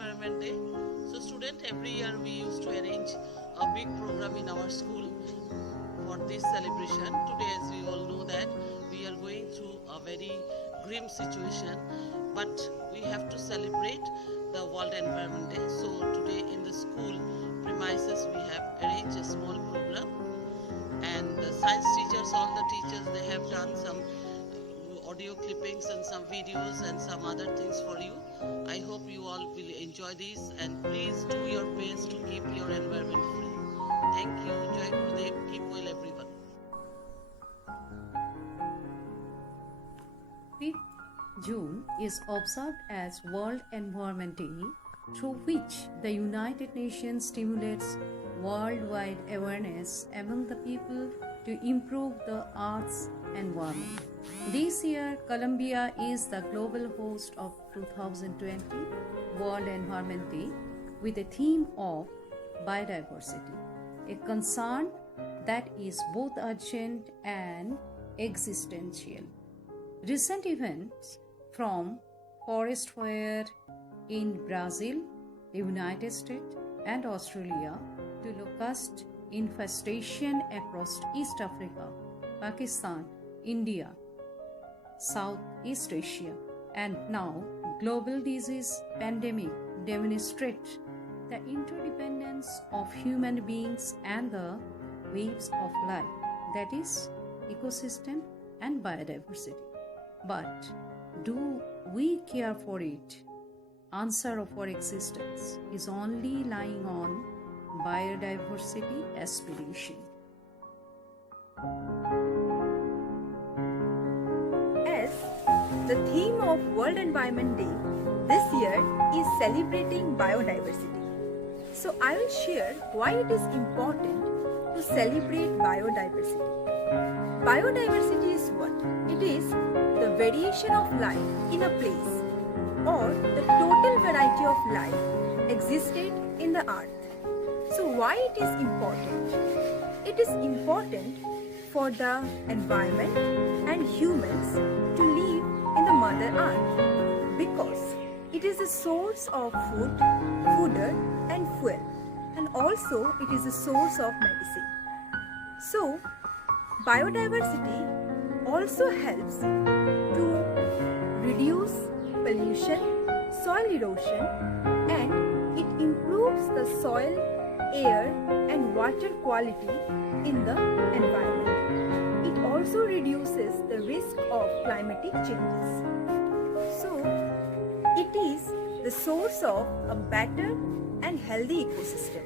Environment Day. So student, every year we used to arrange a big program in our school for this celebration. Today, as we all know that we are going through a very grim situation, but we have to celebrate the World Environment Day. So today in the school premises we have arranged a small program, and the science teachers, all the teachers, they have done some audio clippings and some videos and some other things for you. I hope you all will enjoy this, and please do your best to keep your environment free. Thank you. Jai Gurudev. Keep well, everyone. 5th June is observed as World Environment Day, through which the United Nations stimulates worldwide awareness among the people to improve the Earth's environment. This year, Colombia is the global host of 2020 World Environment Day with a theme of biodiversity, a concern that is both urgent and existential. Recent events from forest fire in Brazil, the United States, and Australia to locust infestation across East Africa, Pakistan, India, Southeast Asia, and now global disease pandemic demonstrate the interdependence of human beings and the waves of life, that is, ecosystem and biodiversity. But do we care for it? Answer of our existence is only lying on biodiversity aspiration. As the theme of World Environment Day this year is celebrating biodiversity. So I will share why it is important to celebrate biodiversity. Biodiversity is what? It is the variation of life in a place, or the total variety of life existed in the earth. So why it is important? It is important for the environment and humans to live in the Mother Earth, because it is a source of food, fodder and fuel, and also it is a source of medicine. So biodiversity also helps to reduce pollution, soil erosion, and it improves the soil, air and water quality in the environment. It also reduces the risk of climatic changes. So, it is the source of a better and healthy ecosystem.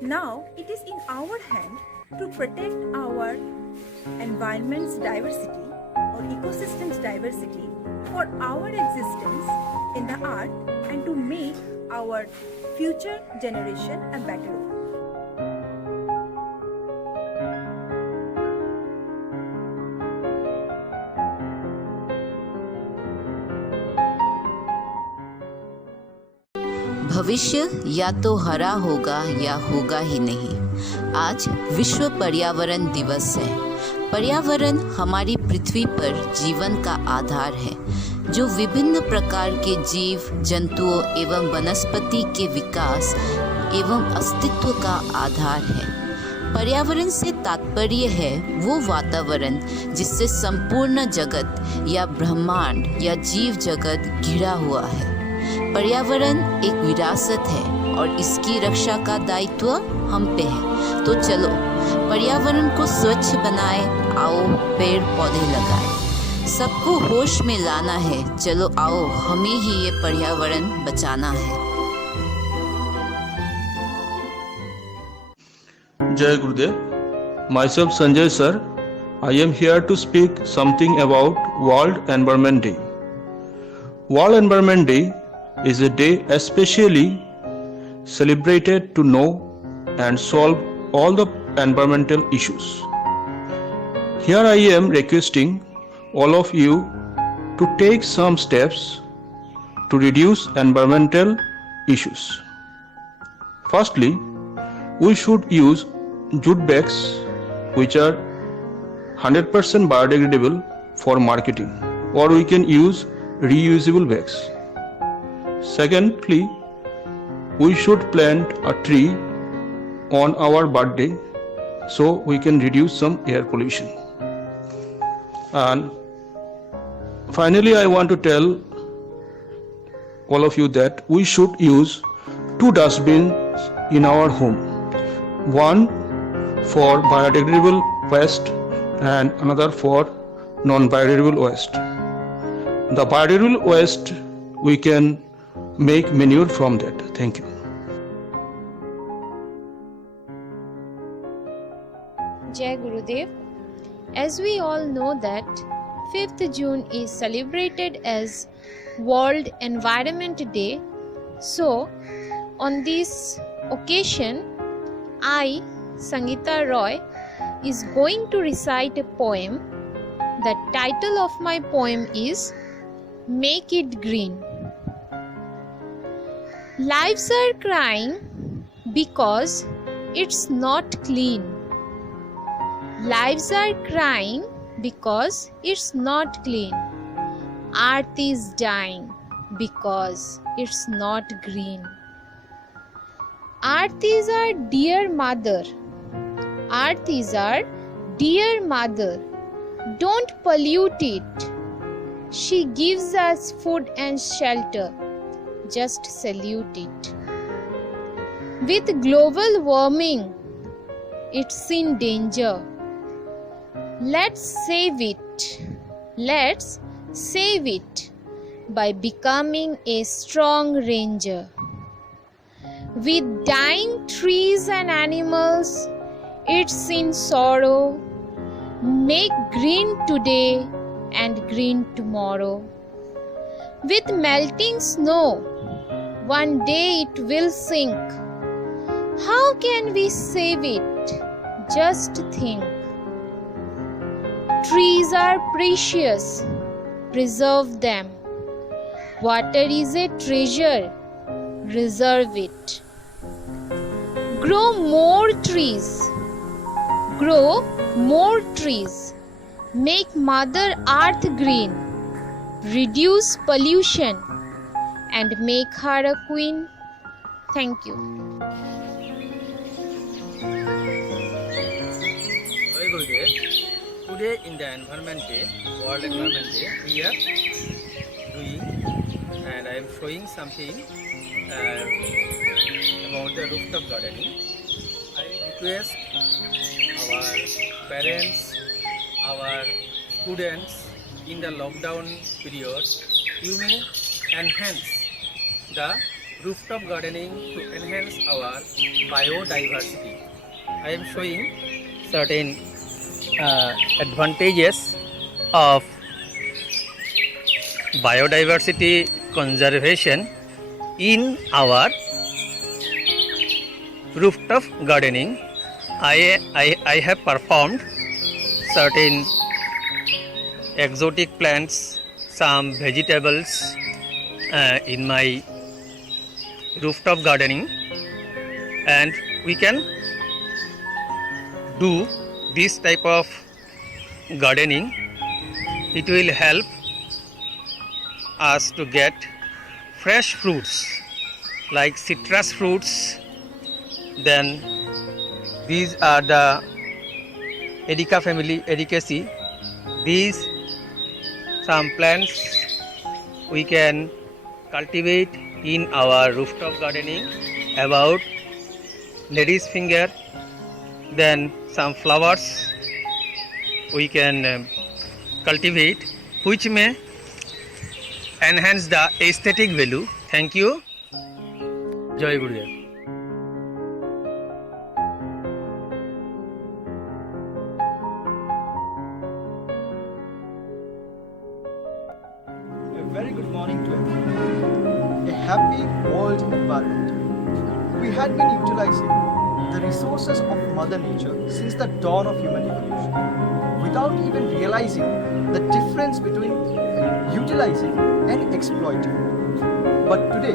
Now, it is in our hand to protect our environment's diversity or ecosystem's diversity for our existence in the earth and to make our future generation a better one. भविष्य या तो हरा होगा या होगा ही नहीं। आज विश्व पर्यावरण दिवस है। पर्यावरण हमारी पृथ्वी पर जीवन का आधार है, जो विभिन्न प्रकार के जीव जंतुओं एवं वनस्पति के विकास एवं अस्तित्व का आधार है। पर्यावरण से तात्पर्य है वो वातावरण जिससे संपूर्ण जगत या ब्रह्मांड या जीव जगत घिरा हुआ है। पर्यावरण एक विरासत है और इसकी रक्षा का दायित्व हम पे है। तो चलो पर्यावरण को स्वच्छ बनाए, आओ पेड़ पौधे लगाए। सबको होश में लाना है, चलो आओ हमें ही ये पर्यावरण बचाना है। Jai Gurudev. Myself Sanjay sir. I am here to speak something about World Environment Day. World Environment Day is a day especially celebrated to know and solve all the environmental issues. Here I am requesting all of you to take some steps to reduce environmental issues. Firstly, we should use jute bags which are 100% biodegradable for marketing, or we can use reusable bags. Secondly, we should plant a tree on our birthday so we can reduce some air pollution. And finally, I want to tell all of you that we should use 2 dustbins in our home. One for biodegradable waste and another for non-biodegradable waste. The biodegradable waste we can make manure from that. Thank you. Jai Gurudev. As we all know that 5th June is celebrated as World Environment Day, so on this occasion I, Sangeeta Roy, is going to recite a poem. The title of my poem is Make It Green. Lives are crying because it's not clean. Lives are crying because it's not clean. Earth is dying because it's not green. Earth is our dear mother. Earth is our dear mother. Don't pollute it. She gives us food and shelter. Just salute it. With global warming, it's in danger. Let's save it. Let's save it by becoming a strong ranger. With dying trees and animals, it's in sorrow. Make green today and green tomorrow. With melting snow, one day it will sink. How can we save it? Just think. Trees are precious. Preserve them. Water is a treasure. Reserve it. Grow more trees. Grow more trees. Make Mother Earth green. Reduce pollution and make her a queen. Thank you. Jai Gurudev. Today in the Environment Day, World Environment Day, we are doing and I am showing something about the rooftop gardening. I request our parents, our students in the lockdown period, you may enhance the rooftop gardening to enhance our biodiversity. I am showing certain advantages of biodiversity conservation in our rooftop gardening. I have performed certain exotic plants, some vegetables in my rooftop gardening, and we can do this type of gardening. It will help us to get fresh fruits like citrus fruits. Then these are the Erica family, Ericaceae. These some plants we can cultivate in our rooftop gardening, about lady's finger. Then some flowers we can cultivate, which may enhance the aesthetic value. Thank you. Jai Gurudev. A very good morning to everyone. A happy world environment. We had been utilizing the resources of Mother Nature since the dawn of human evolution, without even realizing the difference between utilizing and exploiting. But today,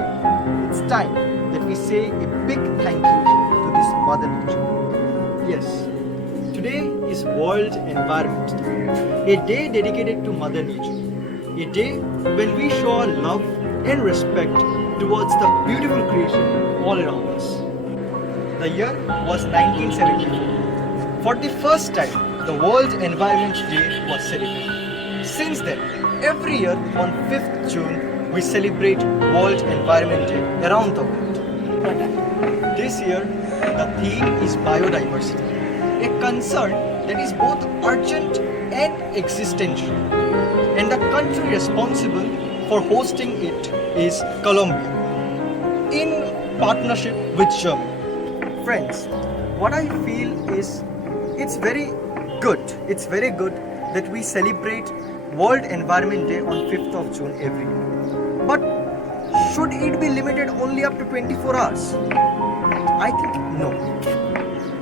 it's time that we say a big thank you to this Mother Nature. Yes, today is World Environment Day, a day dedicated to Mother Nature. A day when we show our love and respect towards the beautiful creation all around us. The year was 1974. For the first time, the World Environment Day was celebrated. Since then, every year on 5th June, we celebrate World Environment Day around the world. This year, the theme is biodiversity, a concern that is both urgent and existential. And the country responsible for hosting it is Colombia, in partnership with Germany. Friends, what I feel is it's very good that we celebrate World Environment Day on 5th of June every year. But should it be limited only up to 24 hours? I think no.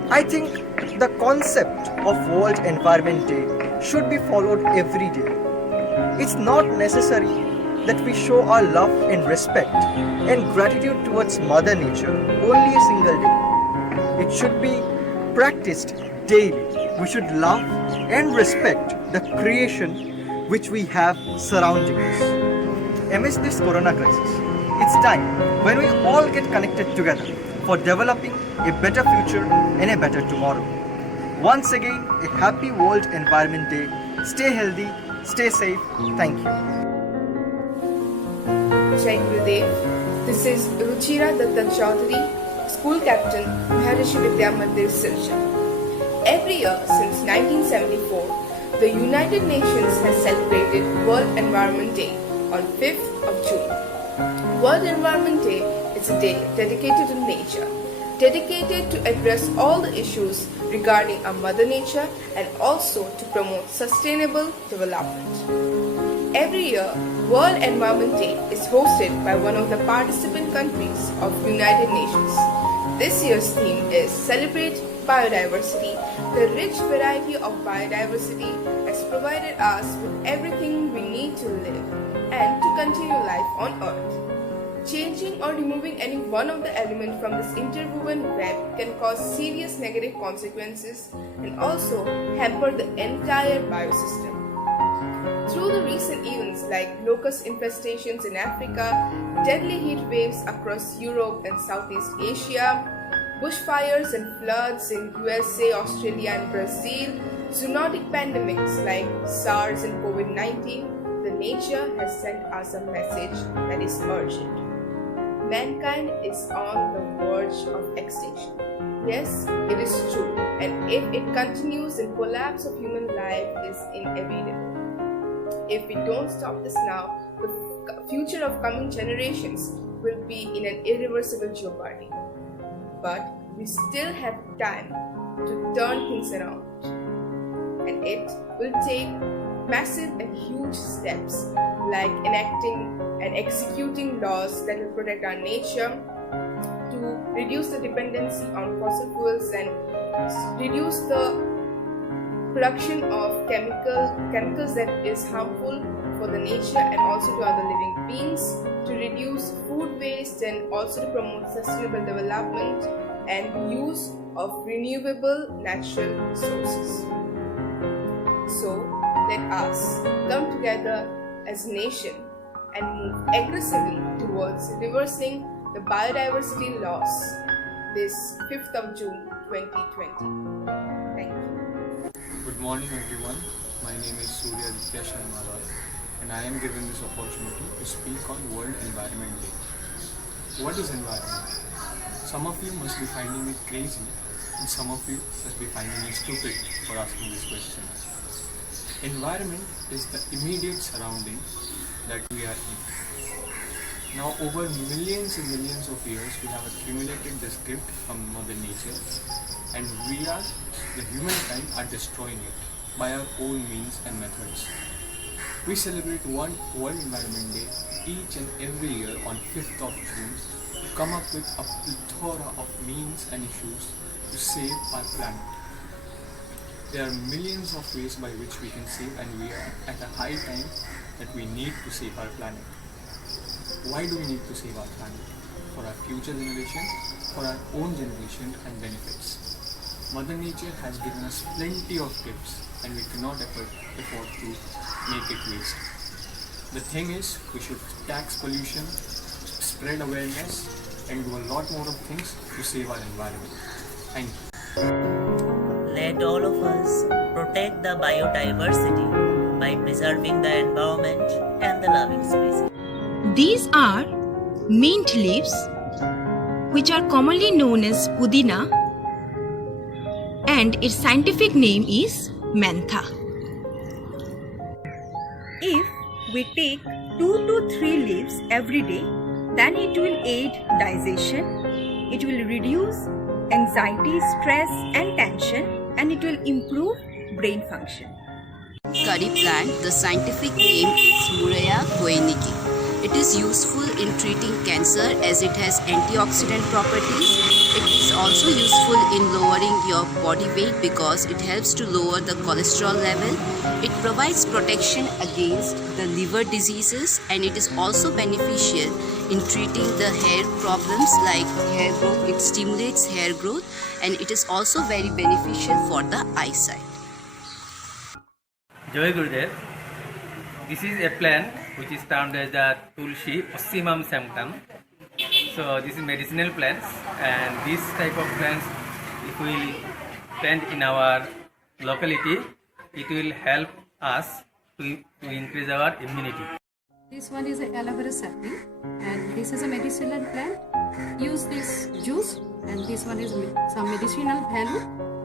I think the concept of World Environment Day should be followed every day. It's not necessary that we show our love and respect and gratitude towards Mother Nature only a single day. It should be practiced daily. We should love and respect the creation which we have surrounding us. Amidst this corona crisis, it's time when we all get connected together for developing a better future and a better tomorrow. Once again, a happy World Environment Day. Stay healthy, stay safe. Thank you. Jai Gurudev. This is Ruchira Datta Chaudhary, School Captain, Maharishi Vidya Mandir, Silchar. Every year since 1974, the United Nations has celebrated World Environment Day on 5th of June. World Environment Day is a day dedicated to nature, dedicated to address all the issues regarding our Mother Nature and also to promote sustainable development. Every year, World Environment Day is hosted by one of the participant countries of United Nations. This year's theme is Celebrate Biodiversity. The rich variety of biodiversity has provided us with everything we need to live and to continue life on Earth. Changing or removing any one of the elements from this interwoven web can cause serious negative consequences and also hamper the entire biosystem. Through the recent events like locust infestations in Africa, deadly heat waves across Europe and Southeast Asia, bushfires and floods in USA, Australia and Brazil, zoonotic pandemics like SARS and COVID-19, the nature has sent us a message that is urgent. Mankind is on the verge of extinction. Yes, it is true, and if it continues, the collapse of human life is inevitable. If we don't stop this now, the future of coming generations will be in an irreversible jeopardy. But we still have time to turn things around, and it will take massive and huge steps like enacting and executing laws that will protect our nature, to reduce the dependency on fossil fuels and reduce the production of chemicals that is harmful for the nature and also to other living beings, to reduce food waste and also to promote sustainable development and use of renewable natural resources. So let us come together as a nation and move aggressively towards reversing the biodiversity loss this 5th of June 2020. Thank you. Good morning everyone, my name is Surya Aditya Sharma Roy and I am given this opportunity to speak on World Environment Day. What is environment? Some of you must be finding it crazy and some of you must be finding it stupid for asking this question. Environment is the immediate surrounding that we are in. Now over millions and millions of years we have accumulated this gift from Mother Nature and we are, the humankind, are destroying it by our own means and methods. We celebrate one World Environment Day each and every year on 5th of June to come up with a plethora of means and issues to save our planet. There are millions of ways by which we can save and we are at a high time that we need to save our planet. Why do we need to save our planet? For our future generation, for our own generation and benefits. Mother Nature has given us plenty of gifts and we cannot afford to make it waste. The thing is, we should tax pollution, spread awareness and do a lot more of things to save our environment. Thank you. Let all of us protect the biodiversity by preserving the environment and the living spaces. These are mint leaves, which are commonly known as pudina, and its scientific name is mentha. If we take 2 to 3 leaves every day, then it will aid digestion, it will reduce anxiety, stress and tension, and it will improve brain function. Curry plant, the scientific name is Murraya goeniki. It is useful in treating cancer as it has antioxidant properties. It is also useful in lowering your body weight because it helps to lower the cholesterol level. It provides protection against the liver diseases, and it is also beneficial in treating the hair problems like hair growth. It stimulates hair growth, and it is also very beneficial for the eyesight. Jai Gurudev. This is a plant which is termed as the Tulsi Ossimum sanctum. So this is medicinal plants, and this type of plants, if we plant in our locality, it will help us to increase our immunity. This one is a aloe vera sapling, and this is a medicinal plant. Use this juice, and this one is some medicinal value.